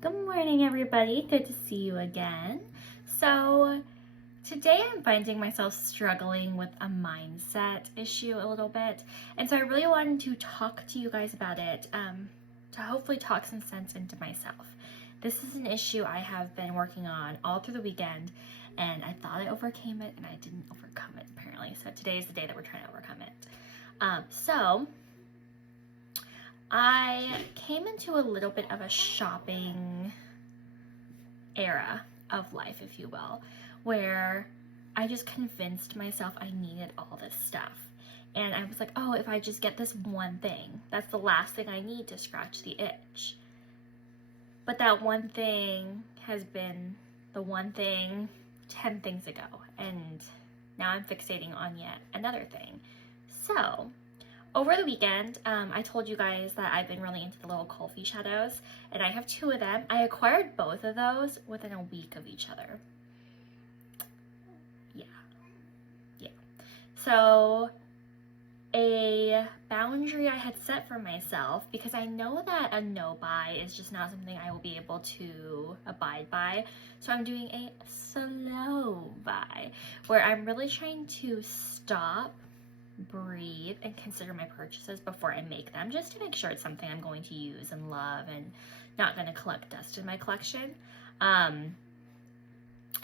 Good morning, everybody. Good to see you again. So today I'm finding myself struggling with a mindset issue a little bit. And so I really wanted to talk to you guys about it to hopefully talk some sense into myself. This is an issue I have been working on all through the weekend, and I thought I overcame it, and I didn't overcome it apparently. So today is the day that we're trying to overcome it. I came into a little bit of a shopping era of life, if you will, where I just convinced myself I needed all this stuff. And I was like, oh, if I just get this one thing, that's the last thing I need to scratch the itch. But that one thing has been the one thing 10 things ago, and now I'm fixating on yet another thing. So over the weekend, I told you guys that I've been really into the little coffee shadows, and I have 2 of them. I acquired both of those within a week of each other. Yeah. So a boundary I had set for myself, because I know that a no buy is just not something I will be able to abide by. So I'm doing a slow buy, where I'm really trying to stop, breathe, and consider my purchases before I make them, just to make sure it's something I'm going to use and love and not going to collect dust in my collection. And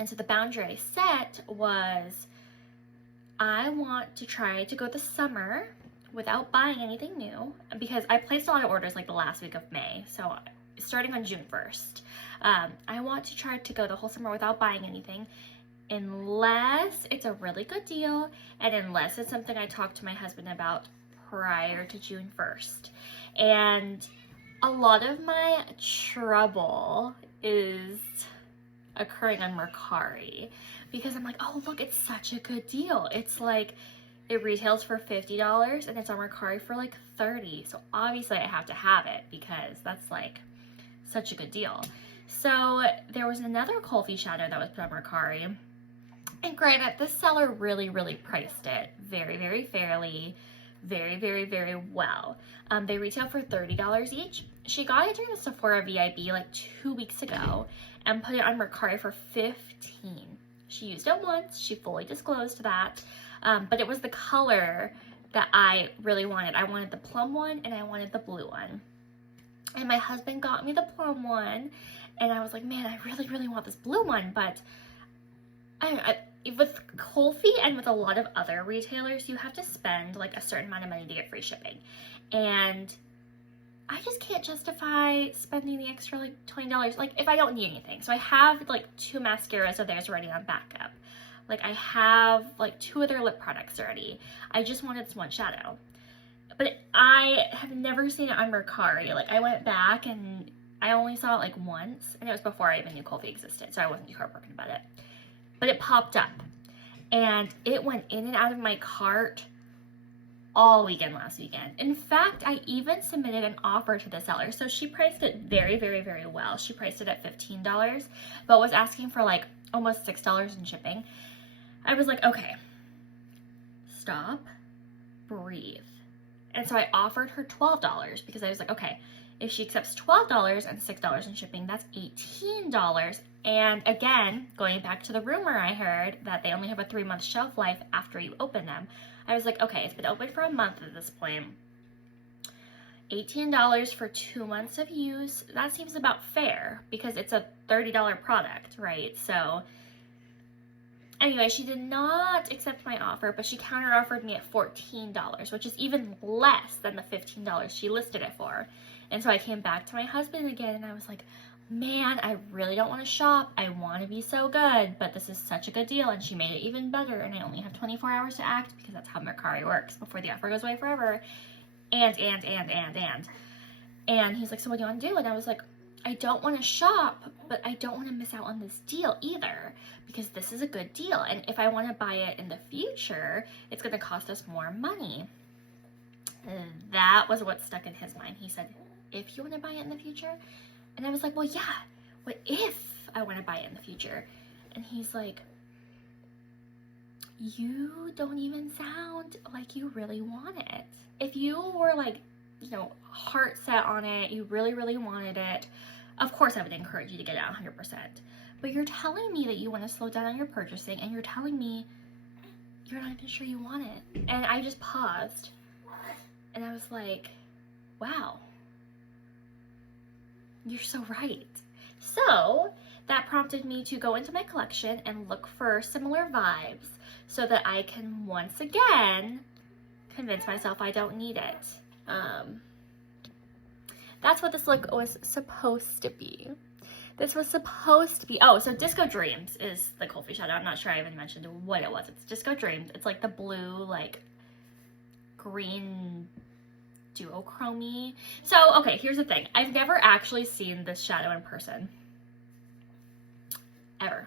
so the boundary I set was I want to try to go this summer without buying anything new, because I placed a lot of orders like the last week of May, so starting on June 1st. I want to try to go the whole summer without buying anything, unless it's a really good deal and unless it's something I talked to my husband about prior to June 1st. And a lot of my trouble is occurring on Mercari, because I'm like, oh look, it's such a good deal. It's like, it retails for $50 and it's on Mercari for like $30. So obviously I have to have it because that's like such a good deal. So there was another coffee shadow that was put on Mercari. And granted, this seller really priced it very, very fairly, very well. They retail for $30 each. She got it during the Sephora VIB like 2 weeks ago and put it on Mercari for $15. She used it once, she fully disclosed that, but it was the color that I really wanted. I wanted the plum one and I wanted the blue one. And my husband got me the plum one, and I was like, man, I really want this blue one, but with Kofi and with a lot of other retailers, you have to spend like a certain amount of money to get free shipping. And I just can't justify spending the extra like $20, like if I don't need anything. So I have like 2 mascaras of theirs already on backup. Like I have like 2 of their lip products already. I just wanted this one shadow. But I have never seen it on Mercari. Like I went back and I only saw it like once, and it was before I even knew Kofi existed, so I wasn't too heartbroken about it. But it popped up and it went in and out of my cart all weekend last weekend. In fact, I even submitted an offer to the seller. So she priced it very well. She priced it at $15, but was asking for like almost $6 in shipping. I was like, okay, stop, breathe. And so I offered her $12 because I was like, okay, if she accepts $12 and $6 in shipping, that's $18. And again, going back to the rumor I heard that they only have a 3-month shelf life after you open them, I was like, okay, it's been open for a month at this point. $18 for 2 months of use, that seems about fair because it's a $30 product, right? So anyway, she did not accept my offer, but she counter-offered me at $14, which is even less than the $15 she listed it for. And so I came back to my husband again, and I was like, man, I really don't want to shop. I want to be so good, but this is such a good deal. And she made it even better, and I only have 24 hours to act because that's how Mercari works before the offer goes away forever. And he's like, so what do you want to do? And I was like, I don't want to shop, but I don't want to miss out on this deal either, because this is a good deal. And if I want to buy it in the future, it's going to cost us more money. That was what stuck in his mind. He said, if you want to buy it in the future? And I was like, well, yeah, what if I want to buy it in the future? And he's like, you don't even sound like you really want it. If you were like, you know, heart set on it, you really wanted it, of course I would encourage you to get it 100%. But you're telling me that you want to slow down on your purchasing, and you're telling me you're not even sure you want it. And I just paused, and I was like, wow, you're so right. So that prompted me to go into my collection and look for similar vibes so that I can once again convince myself I don't need it. That's what this look was supposed to be. This was supposed to be, oh, so Disco Dreams is the Coffee shadow. I'm not sure I even mentioned what it was. It's Disco Dreams. It's like the blue, like green duochrome-y. So, okay, here's the thing. I've never actually seen this shadow in person. Ever.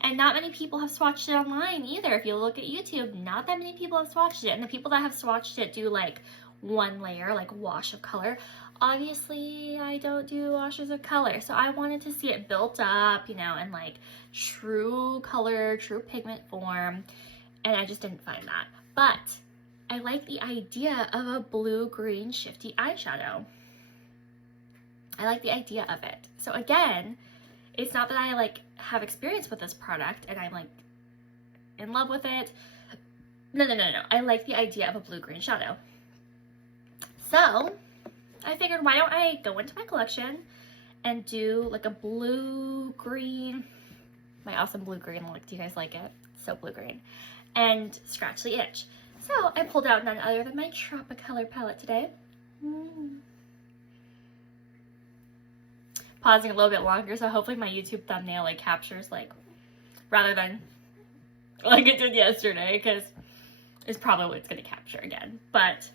And not many people have swatched it online either. If you look at YouTube, not that many people have swatched it. And the people that have swatched it do like one layer, like wash of color. Obviously, I don't do washes of color, so I wanted to see it built up, you know, in like true color, true pigment form, and I just didn't find that. But I like the idea of a blue-green shifty eyeshadow. I like the idea of it. So again, it's not that I like have experience with this product and I'm like in love with it. No. I like the idea of a blue-green shadow. So I figured, why don't I go into my collection and do like a blue-green, my awesome blue-green look. Do you guys like it? So blue-green. And scratch the itch. So I pulled out none other than my Tropicolor palette today. Pausing a little bit longer, so hopefully my YouTube thumbnail like captures like, rather than like it did yesterday, because it's probably what it's going to capture again. But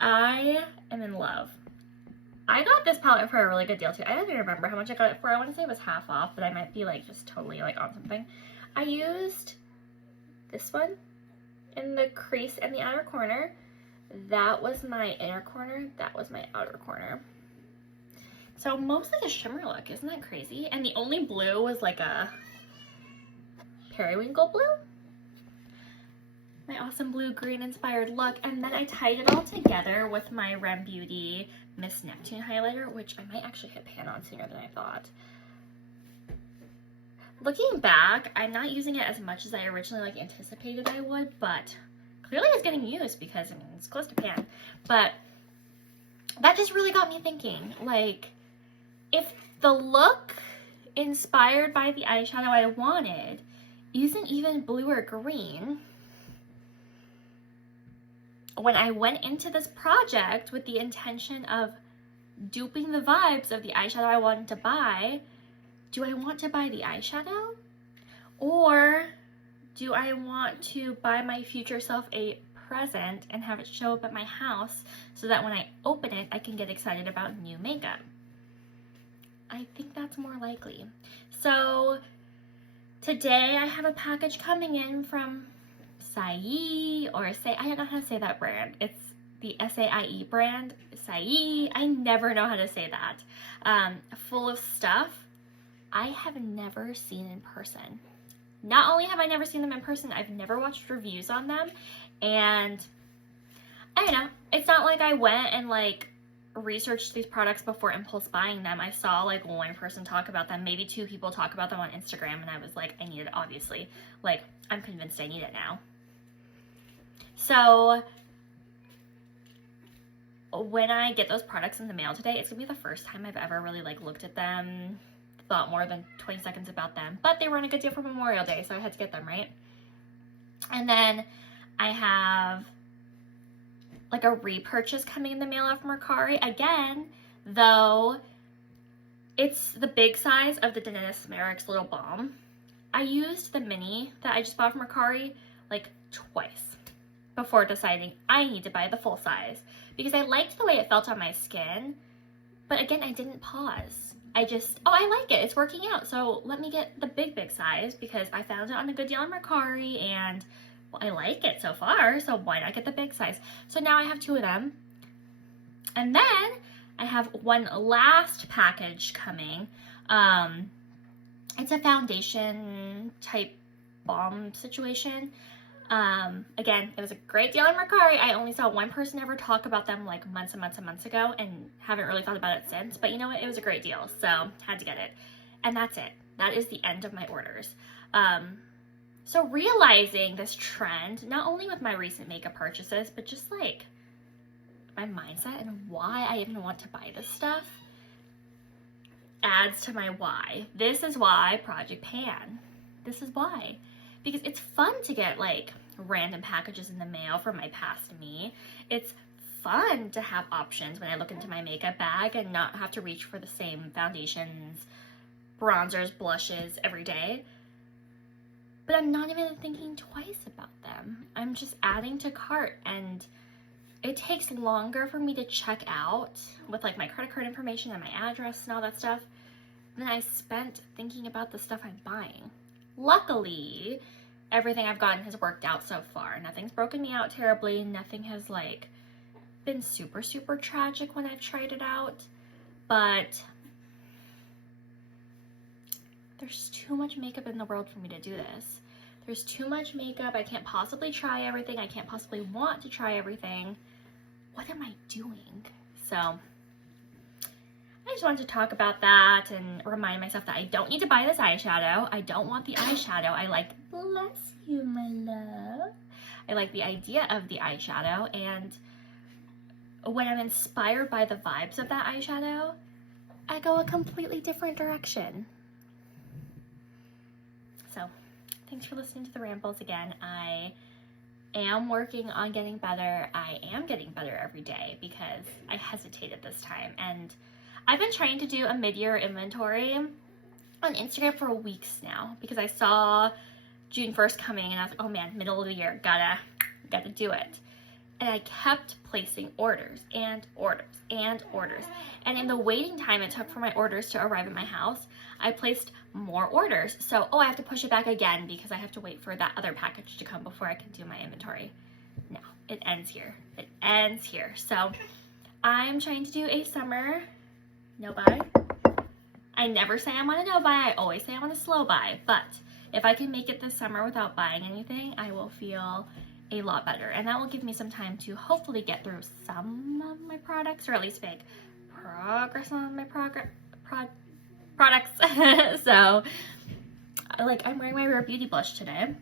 I am in love. I got this palette for a really good deal too. I don't even remember how much I got it for. I want to say it was half off, but I might be like just totally like on something. I used this one in the crease and the outer corner. That was my inner corner. That was my outer corner. So mostly a shimmer look. Isn't that crazy? And the only blue was like a periwinkle blue. My awesome blue-green inspired look. And then I tied it all together with my Rem Beauty Miss Neptune highlighter, which I might actually hit pan on sooner than I thought. Looking back, I'm not using it as much as I originally like anticipated I would, but clearly it's getting used because I mean it's close to pan. But that just really got me thinking, like, if the look inspired by the eyeshadow I wanted isn't even blue or green, when I went into this project with the intention of duping the vibes of the eyeshadow I wanted to buy, do I want to buy the eyeshadow? Or do I want to buy my future self a present and have it show up at my house so that when I open it, I can get excited about new makeup? I think that's more likely. So today I have a package coming in from Saie, or Say, I don't know how to say that brand. It's the Saie brand. Saie, I never know how to say that. Full of stuff I have never seen in person. Not only have I never seen them in person, I've never watched reviews on them. And I don't know, it's not like I went and like researched these products before impulse buying them. I saw like one person talk about them, maybe two people talk about them on Instagram, and I was like, I need it, obviously. Like, I'm convinced I need it now. So when I get those products in the mail today, it's gonna be the first time I've ever really like looked at them, thought more than 20 seconds about them, but they were on a good deal for Memorial Day, so I had to get them, right? And then I have like a repurchase coming in the mail from Mercari again, though it's the big size of the Dennis Merrick's Little Balm. I used the mini that I just bought from Mercari like twice before deciding I need to buy the full size because I liked the way it felt on my skin, but again, I didn't pause. I just, oh, I like it, it's working out, so let me get the big size because I found it on a good deal on Mercari and well, I like it so far, so why not get the big size? So now I have two of them. And then I have one last package coming. It's a foundation type balm situation. Again, it was a great deal on Mercari. I only saw one person ever talk about them like months and months and months ago and haven't really thought about it since. But you know what? It was a great deal, so had to get it. And that's it. That is the end of my orders. So realizing this trend, not only with my recent makeup purchases, but just like my mindset and why I even want to buy this stuff adds to my why. This is why Project Pan. This is why. Because it's fun to get like random packages in the mail from my past me. It's fun to have options when I look into my makeup bag and not have to reach for the same foundations, bronzers, blushes every day. But I'm not even thinking twice about them. I'm just adding to cart, and it takes longer for me to check out with like my credit card information and my address and all that stuff than I spent thinking about the stuff I'm buying. Luckily, everything I've gotten has worked out so far. Nothing's broken me out terribly. Nothing has like been super, super tragic when I've tried it out. But there's too much makeup in the world for me to do this. There's too much makeup. I can't possibly try everything. I can't possibly want to try everything. What am I doing? So I just wanted to talk about that and remind myself that I don't need to buy this eyeshadow. I don't want the eyeshadow. I like, bless you, my love. I like the idea of the eyeshadow, and when I'm inspired by the vibes of that eyeshadow, I go a completely different direction. So thanks for listening to the rambles again. I am working on getting better. I am getting better every day because I hesitated this time, and I've been trying to do a mid-year inventory on Instagram for weeks now because I saw June 1st coming and I was like, oh man, middle of the year, gotta do it. And I kept placing orders and orders and orders. And in the waiting time it took for my orders to arrive at my house, I placed more orders. So, I have to push it back again because I have to wait for that other package to come before I can do my inventory. No, it ends here. It ends here. So I'm trying to do a summer no buy. I never say I'm on a no buy. I always say I'm on a slow buy. But if I can make it this summer without buying anything, I will feel a lot better. And that will give me some time to hopefully get through some of my products, or at least make progress on my products. So, like, I'm wearing my Rare Beauty blush today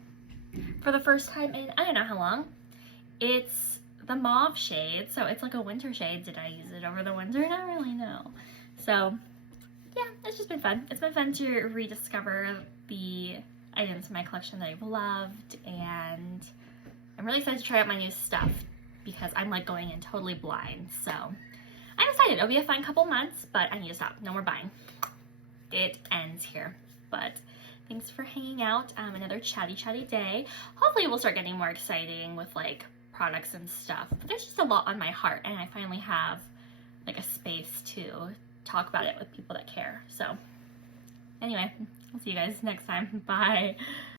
for the first time in I don't know how long. It's the mauve shade, so it's like a winter shade. Did I use it over the winter? I don't really know. So yeah, it's just been fun. It's been fun to rediscover the items in my collection that I've loved, and I'm really excited to try out my new stuff because I'm like going in totally blind. So I'm excited. It'll be a fun couple months, but I need to stop. No more buying. It ends here. But thanks for hanging out. Another chatty day. Hopefully we'll start getting more exciting with like products and stuff. But there's just a lot on my heart, and I finally have like a space to talk about it with people that care. So anyway, I'll see you guys next time. Bye.